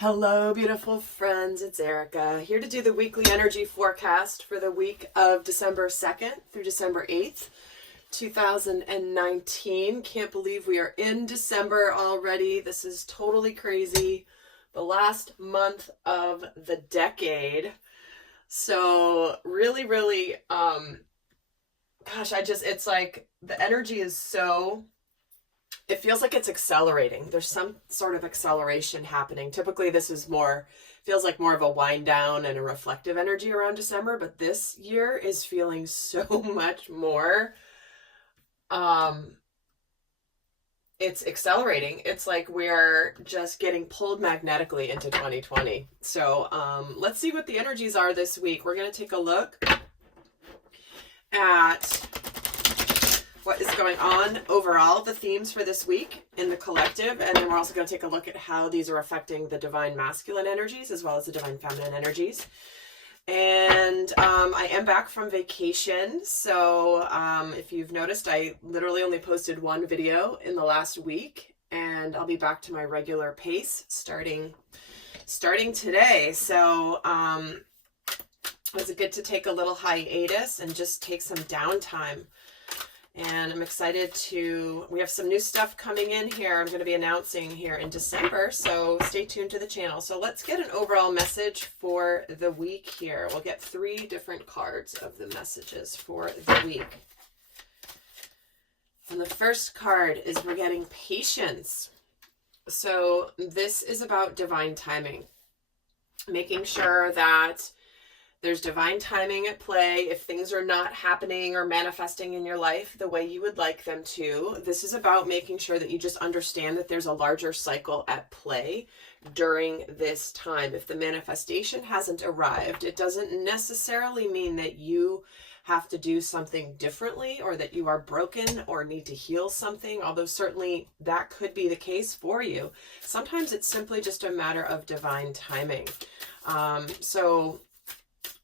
Hello, beautiful friends. It's Erika here to do the weekly energy forecast for the week of December 2nd through December 8th, 2019. Can't believe we are in December already. This is totally crazy. The last month of the decade. So really, it's like the energy is so, it feels like it's accelerating. There's some sort of acceleration happening. Typically this is feels like more of a wind down and a reflective energy around December, but this year is feeling so much more, it's accelerating. It's like we're just getting pulled magnetically into 2020. So let's see what the energies are this week. We're going to take a look at what is going on overall, the themes for this week in the collective, and then we're also going to take a look at how these are affecting the divine masculine energies as well as the divine feminine energies. And I am back from vacation, so if you've noticed, I literally only posted one video in the last week, and I'll be back to my regular pace starting today. So it was good to take a little hiatus and just take some downtime. And I'm excited we have some new stuff coming in here. I'm going to be announcing here in December, so stay tuned to the channel. So let's get an overall message for the week here. We'll get 3 different cards of the messages for the week. And the first card is we're getting patience. So this is about divine timing, making sure that there's divine timing at play. If things are not happening or manifesting in your life the way you would like them to, this is about making sure that you just understand that there's a larger cycle at play during this time. If the manifestation hasn't arrived, it doesn't necessarily mean that you have to do something differently or that you are broken or need to heal something, although certainly that could be the case for you. Sometimes it's simply just a matter of divine timing.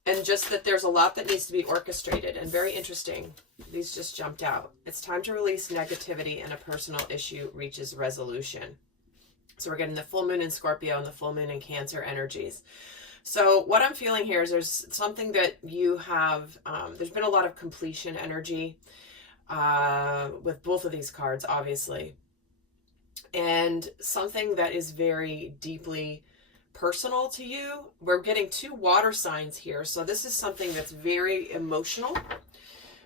And just that there's a lot that needs to be orchestrated. And very interesting, these just jumped out. It's time to release negativity and a personal issue reaches resolution. So we're getting the full moon in Scorpio and the full moon in Cancer energies. So what I'm feeling here is there's something that you have, there's been a lot of completion energy with both of these cards, obviously. And something that is very deeply personal to you. We're getting 2 water signs here, so this is something that's very emotional,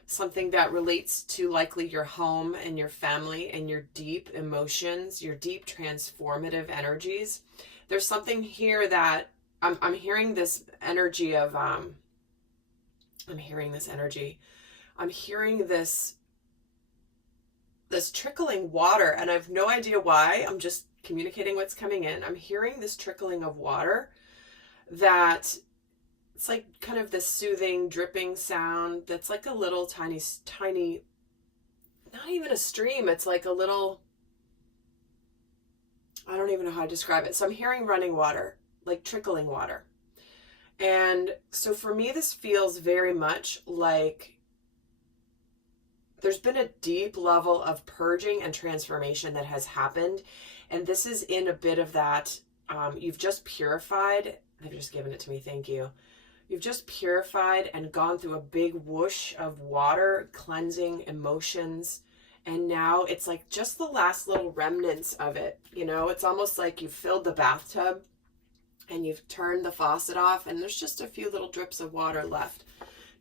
something that relates to likely your home and your family and your deep emotions, your deep transformative energies. There's something here that I'm hearing this energy of I'm hearing this trickling water, and I have no idea why. I'm just communicating what's coming in. I'm hearing this trickling of water that it's like kind of this soothing dripping sound that's like a little tiny, not even a stream. It's like a little, I don't even know how to describe it. So I'm hearing running water, like trickling water. And so for me, this feels very much like there's been a deep level of purging and transformation that has happened. And this is in a bit of that, you've just purified. They've just given it to me, thank you. You've just purified and gone through a big whoosh of water, cleansing emotions. And now it's like just the last little remnants of it. You know, it's almost like you've filled the bathtub and you've turned the faucet off and there's just a few little drips of water left.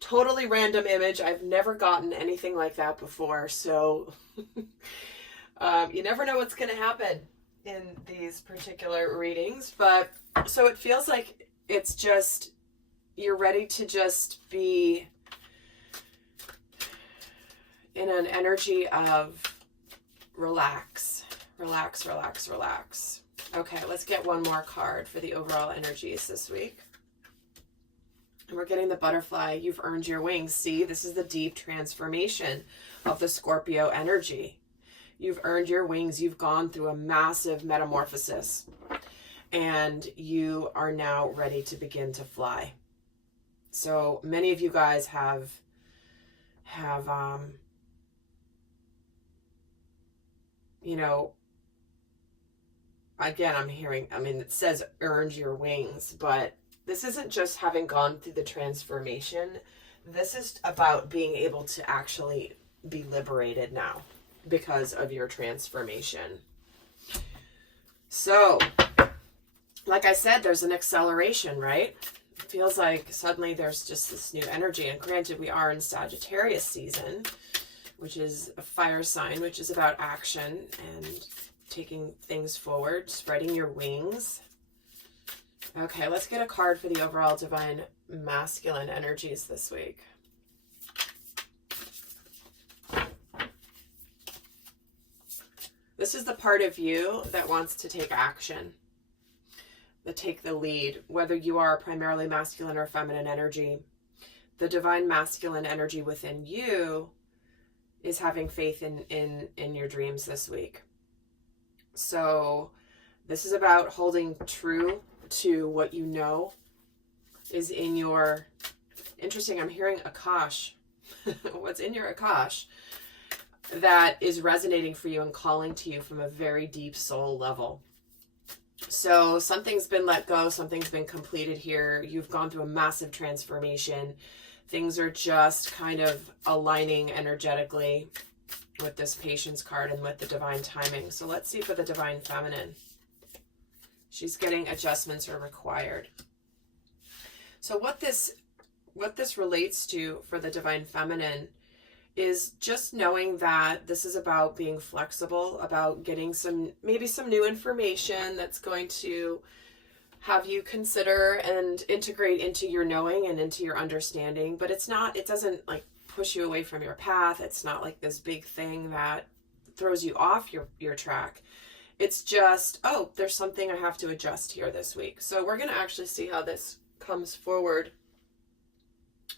Totally random image. I've never gotten anything like that before. So you never know what's going to happen in these particular readings. But so it feels like it's just, you're ready to just be in an energy of relax. Okay, let's get one more card for the overall energies this week. And we're getting the butterfly. You've earned your wings. See, this is the deep transformation of the Scorpio energy. You've earned your wings. You've gone through a massive metamorphosis. And you are now ready to begin to fly. So many of you guys have you know, again, I'm hearing, I mean, it says earned your wings, but this isn't just having gone through the transformation. This is about being able to actually be liberated now because of your transformation. So, like I said, there's an acceleration, right? It feels like suddenly there's just this new energy. And granted, we are in Sagittarius season, which is a fire sign, which is about action and taking things forward, spreading your wings. Okay, let's get a card for the overall divine masculine energies this week. This is the part of you that wants to take action, that take the lead, whether you are primarily masculine or feminine energy. The divine masculine energy within you is having faith in your dreams this week. So this is about holding true to what you know is in your, interesting, I'm hearing Akash. What's in your Akash that is resonating for you and calling to you from a very deep soul level. So something's been let go, something's been completed here. You've gone through a massive transformation. Things are just kind of aligning energetically with this patience card and with the divine timing. So let's see for the divine feminine. She's getting adjustments are required. So what this relates to for the divine feminine is just knowing that this is about being flexible, about getting maybe some new information that's going to have you consider and integrate into your knowing and into your understanding. But it doesn't like push you away from your path. It's not like this big thing that throws you off your track. It's just, oh, there's something I have to adjust here this week. So we're going to actually see how this comes forward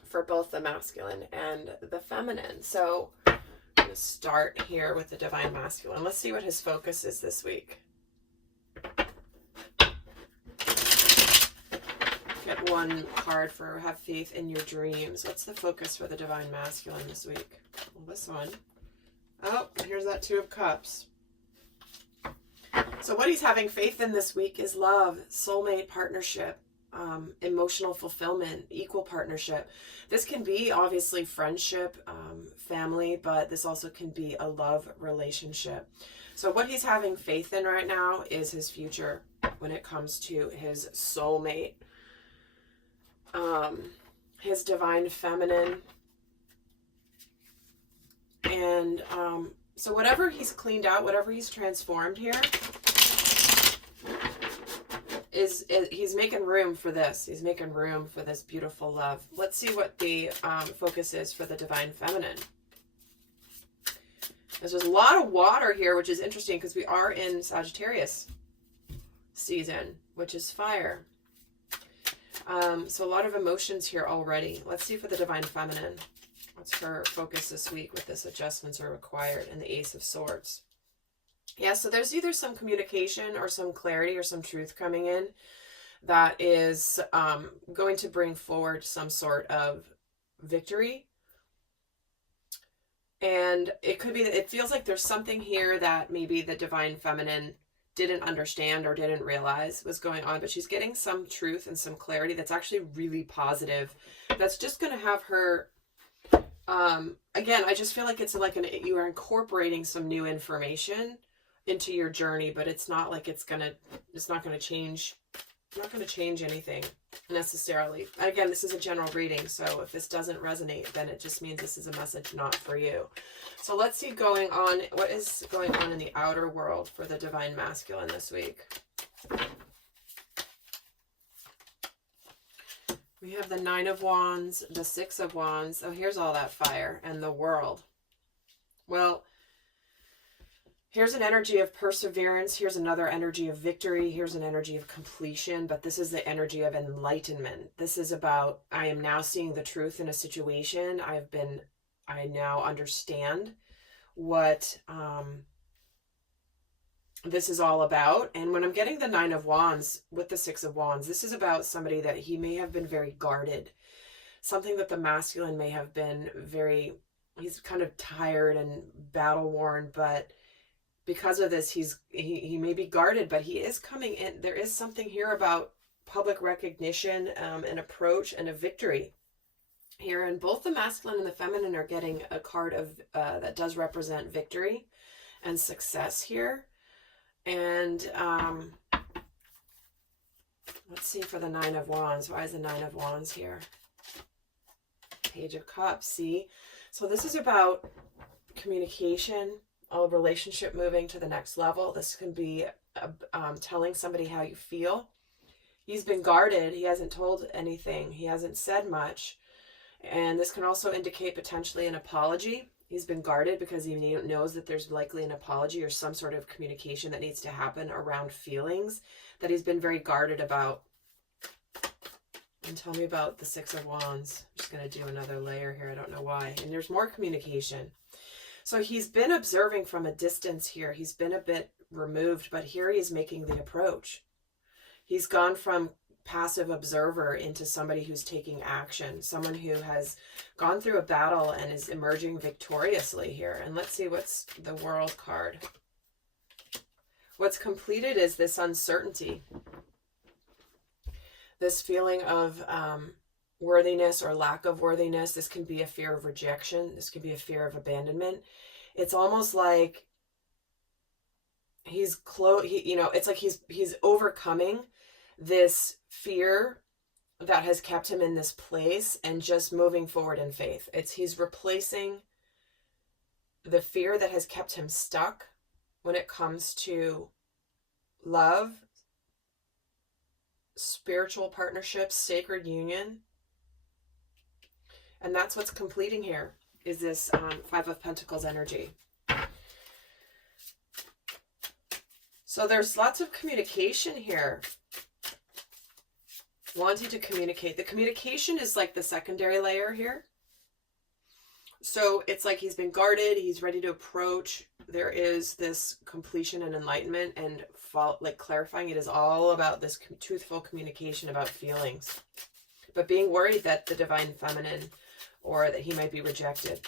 for both the masculine and the feminine. So I'm going to start here with the divine masculine. Let's see what his focus is this week. Get one card for have faith in your dreams. What's the focus for the divine masculine this week? Well, this one. Oh, here's that Two of Cups. So what he's having faith in this week is love, soulmate partnership, emotional fulfillment, equal partnership. This can be obviously friendship, family, but this also can be a love relationship. So what he's having faith in right now is his future when it comes to his soulmate, his divine feminine. And so whatever he's cleaned out, whatever he's transformed here, is he's making room for this. He's making room for this beautiful love. Let's see what the focus is for the divine feminine. There's a lot of water here, which is interesting because we are in Sagittarius season, which is fire. So a lot of emotions here already. Let's see for the divine feminine. What's her focus this week with this adjustments are required and the Ace of Swords. Yeah, so there's either some communication or some clarity or some truth coming in that is going to bring forward some sort of victory. And it could be that it feels like there's something here that maybe the divine feminine didn't understand or didn't realize was going on, but she's getting some truth and some clarity that's actually really positive. That's just going to have her, again, I just feel like it's like you are incorporating some new information into your journey, but it's not like it's not going to change anything necessarily. Again, this is a general reading, so if this doesn't resonate, then it just means this is a message not for you. So let's see what is going on in the outer world for the divine masculine this week. We have the Nine of Wands, the Six of Wands. Oh, here's all that fire and the world. Well, here's an energy of perseverance. Here's another energy of victory. Here's an energy of completion. But this is the energy of enlightenment. This is about, I am now seeing the truth in a situation. I now understand what this is all about. And when I'm getting the Nine of Wands with the Six of Wands, this is about somebody that he may have been very guarded. Something that the masculine may have been he's kind of tired and battle worn, but because of this, he may be guarded, but he is coming in. There is something here about public recognition, an approach, and a victory here. And both the masculine and the feminine are getting a card of that does represent victory and success here. And let's see for the Nine of Wands. Why is the Nine of Wands here? Page of Cups. See, so this is about communication, a relationship moving to the next level. This can be telling somebody how you feel. He's been guarded. He hasn't told anything. He hasn't said much. And this can also indicate potentially an apology. He's been guarded because he knows that there's likely an apology or some sort of communication that needs to happen around feelings that he's been very guarded about. And tell me about the Six of Wands. I'm just going to do another layer here. I don't know why. And there's more communication. So he's been observing from a distance here. He's been a bit removed, but here he's making the approach. He's gone from passive observer into somebody who's taking action, someone who has gone through a battle and is emerging victoriously here. And let's see what's the World card. What's completed is this uncertainty, this feeling of worthiness or lack of worthiness. This can be a fear of rejection. This could be a fear of abandonment. It's almost like it's like he's overcoming this fear that has kept him in this place and just moving forward in faith. He's replacing the fear that has kept him stuck when it comes to love, spiritual partnerships, sacred union. And that's what's completing here, is this Five of Pentacles energy. So there's lots of communication here. Wanting to communicate. The communication is like the secondary layer here. So it's like he's been guarded. He's ready to approach. There is this completion and enlightenment and clarifying. It is all about this truthful communication about feelings. But being worried that the divine feminine or that he might be rejected.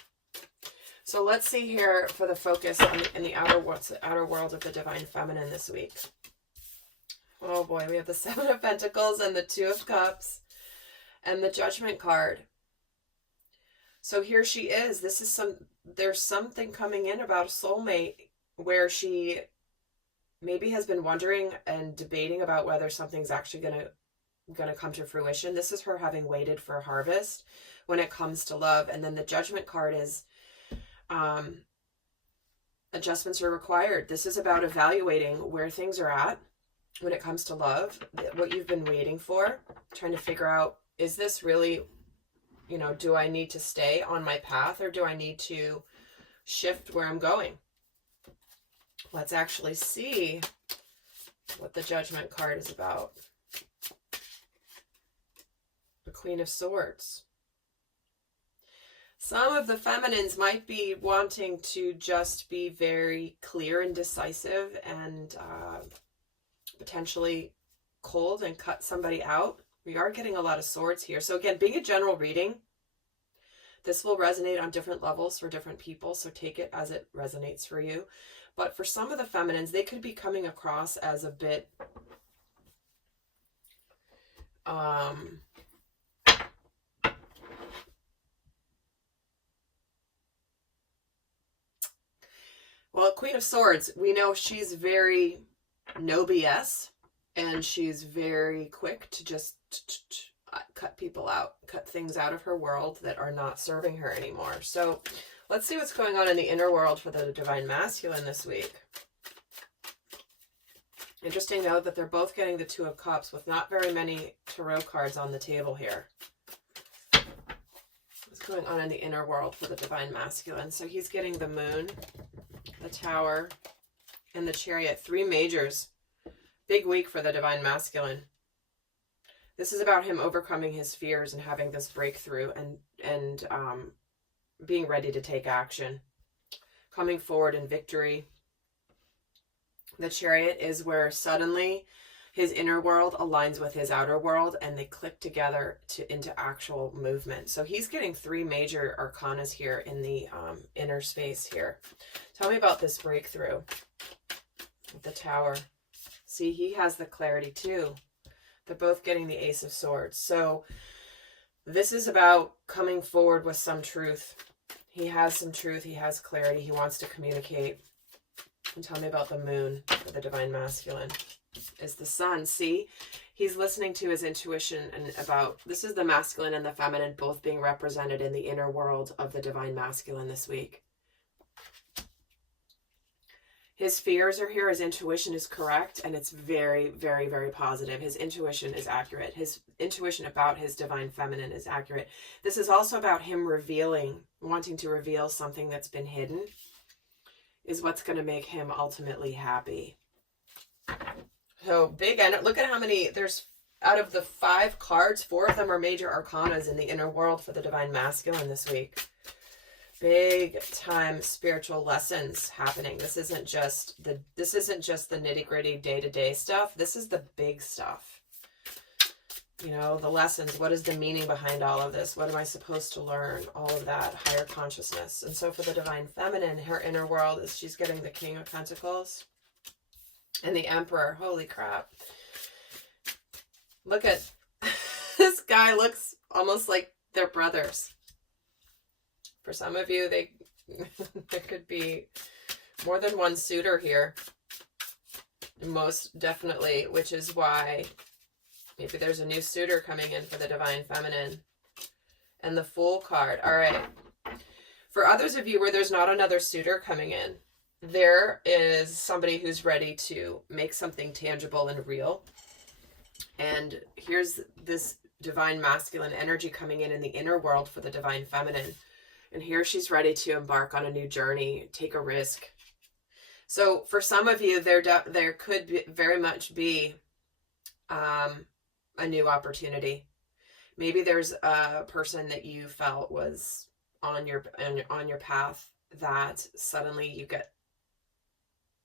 So let's see here for the focus in the outer world of the divine feminine this week. Oh boy, we have the Seven of Pentacles and the Two of Cups and the Judgment card. So here she is. There's something coming in about a soulmate where she maybe has been wondering and debating about whether something's actually going to come to fruition. This is her having waited for a harvest when it comes to love. And then the Judgment card is adjustments are required. This is about evaluating where things are at when it comes to love, what you've been waiting for, trying to figure out, is this really, do I need to stay on my path or do I need to shift where I'm going? Let's actually see what the Judgment card is about. The Queen of Swords. Some of the feminines might be wanting to just be very clear and decisive and potentially cold and cut somebody out. We are getting a lot of swords here. So again, being a general reading, this will resonate on different levels for different people. So take it as it resonates for you. But for some of the feminines, they could be coming across as a bit well, Queen of Swords, we know she's very no BS, and she's very quick to just cut people out, cut things out of her world that are not serving her anymore. So let's see what's going on in the inner world for the divine masculine this week. Interesting though that they're both getting the Two of Cups with not very many tarot cards on the table here. What's going on in the inner world for the divine masculine? So he's getting the Moon, the Tower, and the Chariot. 3 majors. Big week for the divine masculine. This is about him overcoming his fears and having this breakthrough and being ready to take action. Coming forward in victory. The Chariot is where suddenly his inner world aligns with his outer world and they click together into actual movement. So he's getting 3 major arcanas here in the inner space here. Tell me about this breakthrough. with the Tower. See, he has the clarity too. They're both getting the Ace of Swords. So this is about coming forward with some truth. He has some truth. He has clarity. He wants to communicate. And tell me about the Moon for the Divine Masculine. Is the Sun. See, he's listening to his intuition and about, this is the masculine and the feminine both being represented in the inner world of the Divine Masculine this week. His fears are here. His intuition is correct. And it's very, very, very positive. His intuition is accurate. His intuition about his Divine Feminine is accurate. This is also about him revealing, wanting to reveal something that's been hidden is what's going to make him ultimately happy. So big, and look at how many, there's out of the 5 cards, 4 of them are major arcanas in the inner world for the Divine Masculine this week. Big time spiritual lessons happening. This isn't just the nitty-gritty day-to-day stuff. This is the big stuff. You know, the lessons. What is the meaning behind all of this? What am I supposed to learn? All of that higher consciousness. And so for the Divine Feminine, her inner world is she's getting the King of Pentacles and the Emperor. Holy crap. Look at this guy, looks almost like they're brothers. For some of you, there could be more than one suitor here. Most definitely, which is why maybe there's a new suitor coming in for the Divine Feminine. And the Fool card. All right. For others of you where there's not another suitor coming in, there is somebody who's ready to make something tangible and real. And here's this Divine Masculine energy coming in the inner world for the Divine Feminine. And here she's ready to embark on a new journey, take a risk. So for some of you, there could very much be a new opportunity. Maybe there's a person that you felt was on your path that suddenly you get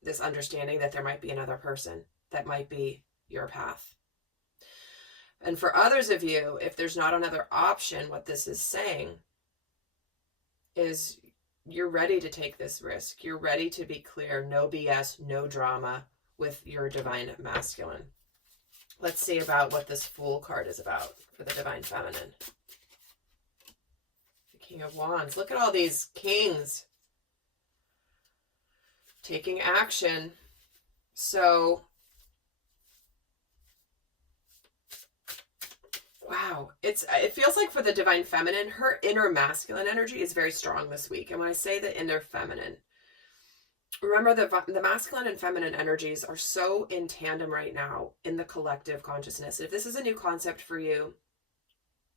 this understanding that there might be another person that might be your path. And for others of you, if there's not another option, what this is saying is you're ready to take this risk. You're ready to be clear, no BS, no drama with your Divine Masculine. Let's see about what this Fool card is about for the Divine Feminine. The King of Wands. Look at all these kings taking action. So, wow. It feels like for the Divine Feminine, her inner masculine energy is very strong this week. And when I say the inner feminine, remember the masculine and feminine energies are so in tandem right now in the collective consciousness. If this is a new concept for you,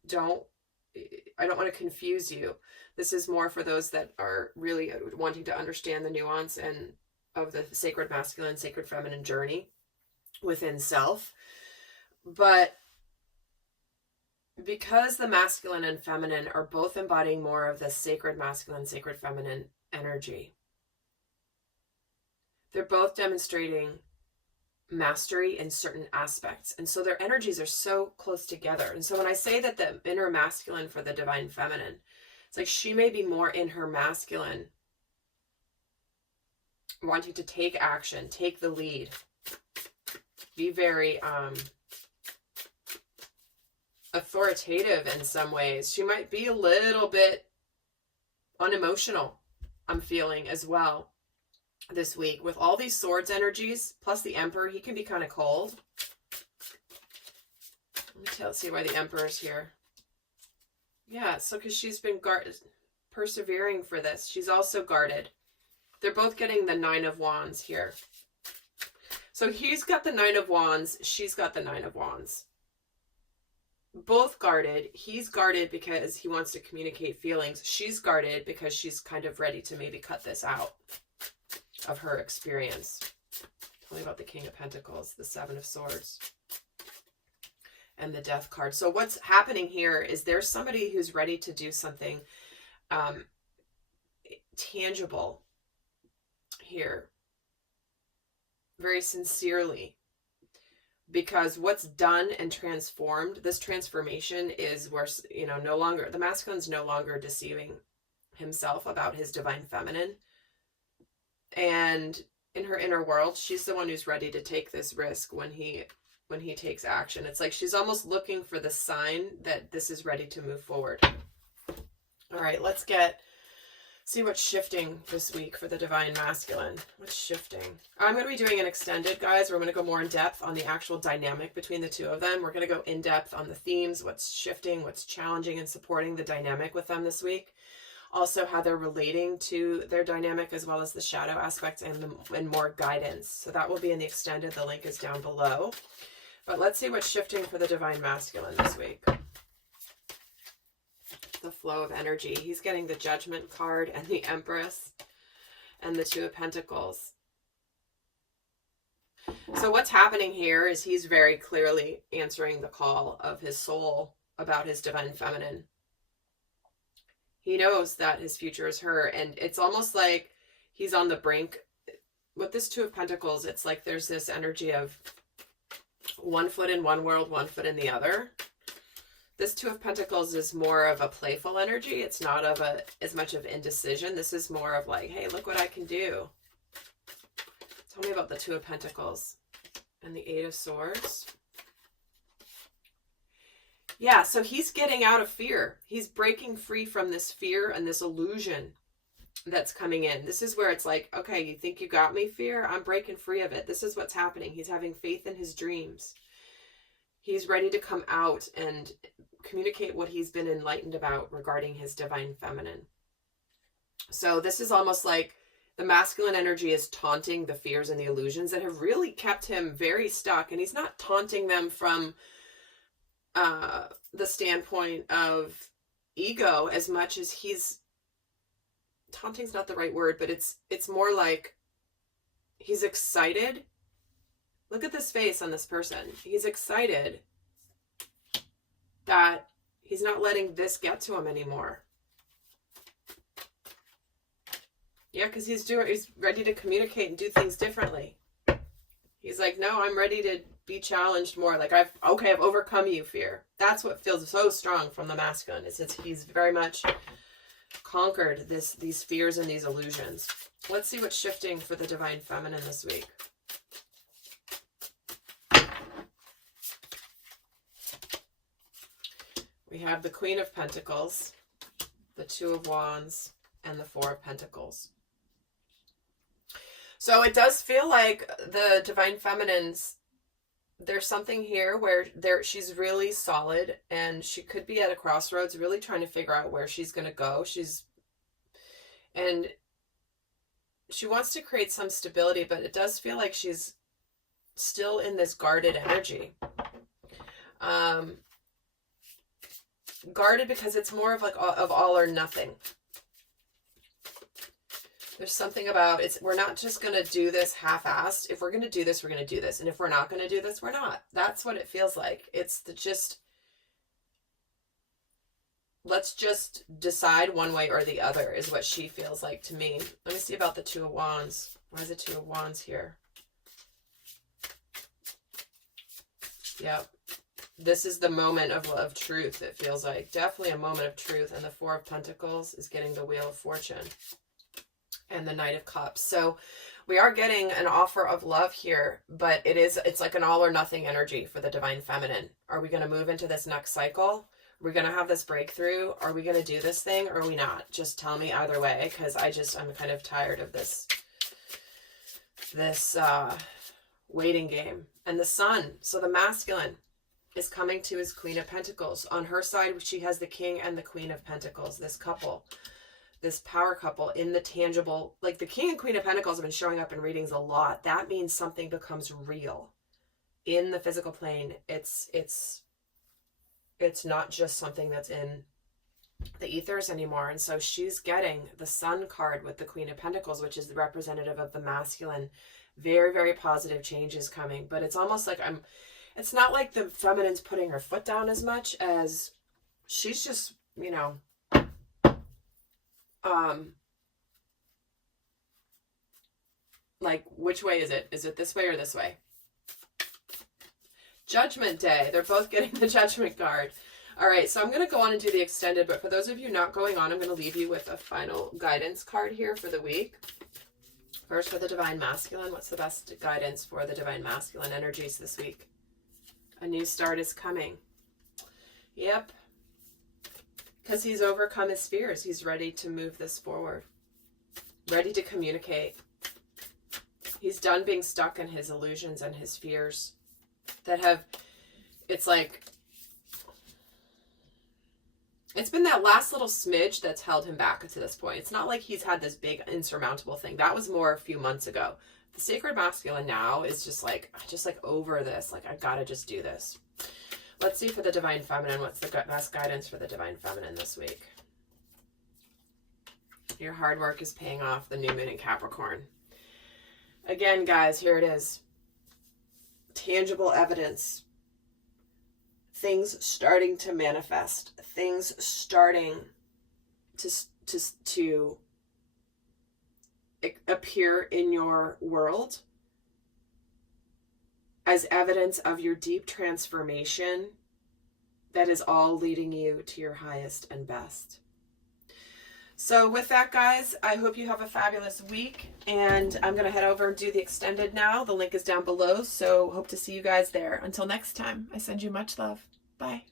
I don't want to confuse you. This is more for those that are really wanting to understand the nuance and of the sacred masculine, sacred feminine journey within self. But because the masculine and feminine are both embodying more of the sacred masculine, sacred feminine energy, they're both demonstrating mastery in certain aspects. And so their energies are so close together. And so when I say that the inner masculine for the Divine Feminine, it's like she may be more in her masculine, wanting to take action, take the lead, be very authoritative in some ways. She might be a little bit unemotional, I'm feeling as well this week. With all these swords energies, plus the Emperor, he can be kind of cold. Let me see why the Emperor is here. Yeah, so because she's been persevering for this. She's also guarded. They're both getting the 9 of Wands here. So he's got the 9 of Wands. She's got the 9 of Wands. Both guarded. He's guarded because he wants to communicate feelings. She's guarded because she's kind of ready to maybe cut this out of her experience. Tell me about the King of Pentacles, the 7 of Swords, and the Death card. So what's happening here is there's somebody who's ready to do something tangible here, very sincerely, because what's done and transformed, this transformation is where, you know, no longer, the masculine's no longer deceiving himself about his Divine Feminine. And in her inner world, she's the one who's ready to take this risk when he takes action. It's like she's almost looking for the sign that this is ready to move forward. All right, let's see what's shifting this week for the Divine Masculine. What's shifting? I'm going to be doing an extended, guys. We're going to go more in depth on the actual dynamic between the two of them. We're going to go in depth on the themes, what's shifting, what's challenging and supporting the dynamic with them this week. Also how they're relating to their dynamic, as well as the shadow aspects and more guidance. So that will be in the extended. The link is down below. But let's see what's shifting for the Divine Masculine this week. The flow of energy. He's getting the Judgment card and the Empress and the Two of Pentacles. So what's happening here is he's very clearly answering the call of his soul about his Divine Feminine. He knows that his future is her, and it's almost like he's on the brink. With this Two of Pentacles, it's like there's this energy of one foot in one world, one foot in the other. This Two of Pentacles is more of a playful energy. It's not of as much of indecision. This is more of like, hey, look what I can do. Tell me about the Two of Pentacles and the Eight of Swords. Yeah, so he's getting out of fear. He's breaking free from this fear and this illusion that's coming in. This is where it's like, okay, you think you got me, fear? I'm breaking free of it. This is what's happening. He's having faith in his dreams. He's ready to come out and communicate what he's been enlightened about regarding his Divine Feminine. So this is almost like the masculine energy is taunting the fears and the illusions that have really kept him very stuck. And he's not taunting them from the standpoint of ego as much as taunting's not the right word, but it's more like he's excited. Look at this face on this person. He's excited that he's not letting this get to him anymore. Yeah, because he's ready to communicate and do things differently. He's like, no, I'm ready to be challenged more. Like, I've overcome you, fear. That's what feels so strong from the masculine. He's very much conquered these fears and these illusions. Let's see what's shifting for the Divine Feminine this week. We have the Queen of Pentacles, the Two of Wands, and the Four of Pentacles. So it does feel like the Divine Feminine's, there's something here where she's really solid, and she could be at a crossroads really trying to figure out where she's going to go. And she wants to create some stability, but it does feel like she's still in this guarded energy. Guarded because it's more of like of all or nothing. There's something about we're not just going to do this half-assed. If we're going to do this, we're going to do this. And if we're not going to do this, we're not. That's what it feels like. It's let's just decide one way or the other is what she feels like to me. Let me see about the Two of Wands. Why is the Two of Wands here? Yep. This is the moment of truth, it feels like. Definitely a moment of truth. And the Four of Pentacles is getting the Wheel of Fortune and the Knight of Cups. So we are getting an offer of love here, but it's like an all or nothing energy for the Divine Feminine. Are we going to move into this next cycle? Are we going to have this breakthrough? Are we going to do this thing or are we not? Just tell me either way, because I'm kind of tired of this waiting game. And the Sun, so the masculine, is coming to his Queen of Pentacles. On her side, she has the King and the Queen of Pentacles, this couple, this power couple in the tangible. Like the King and Queen of Pentacles have been showing up in readings a lot. That means something becomes real in the physical plane. It's not just something that's in the ethers anymore. And so she's getting the Sun card with the Queen of Pentacles, which is the representative of the masculine. Very, very positive changes coming. But it's almost like it's not like the feminine's putting her foot down as much as she's just, like, which way is it? Is it this way or this way? Judgment Day. They're both getting the Judgment card. All right, so I'm going to go on and do the extended, but for those of you not going on, I'm going to leave you with a final guidance card here for the week. First, for the Divine Masculine, what's the best guidance for the Divine Masculine energies this week? A new start is coming. Yep. Because he's overcome his fears. He's ready to move this forward. Ready to communicate. He's done being stuck in his illusions and his fears that have, it's like, it's been that last little smidge that's held him back to this point. It's not like he's had this big insurmountable thing. That was more a few months ago. The Sacred Masculine now is just like over this. Like, I gotta just do this. Let's see for the Divine Feminine. What's the best guidance for the Divine Feminine this week? Your hard work is paying off. The new moon in Capricorn. Again, guys, here it is. Tangible evidence. Things starting to manifest. Things starting to appear in your world as evidence of your deep transformation that is all leading you to your highest and best. So with that, guys, I hope you have a fabulous week, and I'm going to head over and do the extended now. The link is down below, so hope to see you guys there. Until next time, I send you much love. Bye.